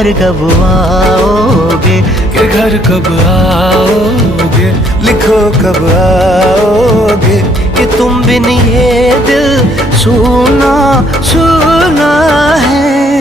घर कब आओगे, के घर कब आओगे, लिखो कब आओगे कि तुम बिन ये दिल सुना सुना